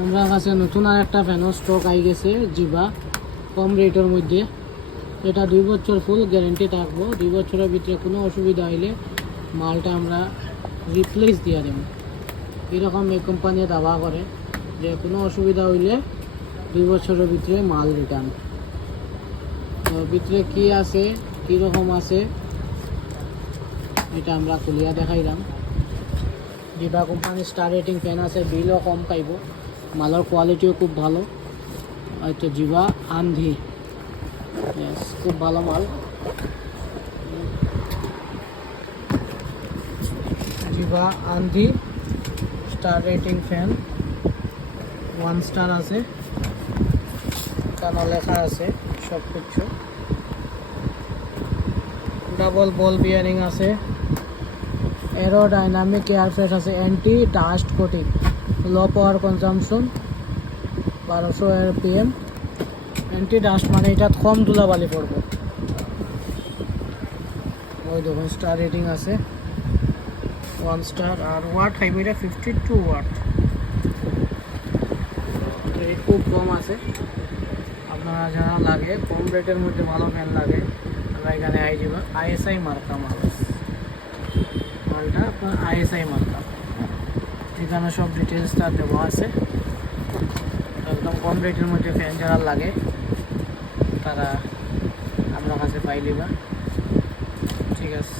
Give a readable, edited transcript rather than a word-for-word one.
আমরা কাছে নতুন আর একটা ফ্যানও স্টক আই গেছে জিবা কম রেটের মধ্যে। এটা 2 বছর ফুল গ্যারেন্টি থাকবো। 2 বছরের ভিতরে কোনো অসুবিধা হইলে মালটা আমরা রিপ্লেস দিয়ে দেব। এরকম এই কোম্পানি দাবা করে যে কোনো অসুবিধা হইলে 2 বছরের ভিতরে মাল রিটার্ন। তো ভিতরে কি আছে কীরকম আছে এটা আমরা খুলিয়া দেখাইলাম। জিবা কোম্পানির স্টার রেটিং ফ্যান আছে, বিলও কম পাইব, মালের কোয়ালিটিও খুব ভালো। হয়তো জিবা আন্ধি, খুব ভালো মাল। জিবা আন্ধি স্টার রেটিং ফ্যান 1 স্টার আছে, এখানে লেখা আছে সব কিছু। ডাবল বল বিয়ারিং আছে, এরোডাইনামিক এয়ার ফ্রেশ আছে, anti dust coating, low power consumption, 1200 RPM, anti dust মানে এটা কম ধুলাবালি পড়বে। ওই দেখুন স্টার রেটিং আছে 1 স্টার। আর ওয়াট হাইব এটা 52 ওয়াট, রেট খুব কম আছে। আপনারা যারা লাগে কম রেটের মধ্যে ভালো ফ্যান লাগে আমরা এখানে আই যাবে। ISI মার্কা মালটা আপনার ISI মার্কা, এখানে সব ডিটেলসটা দেওয়া আছে। একদম কম রেটের মধ্যে ফ্যান যারা লাগে তারা আপনার কাছে পাই লিবা। ঠিক আছে।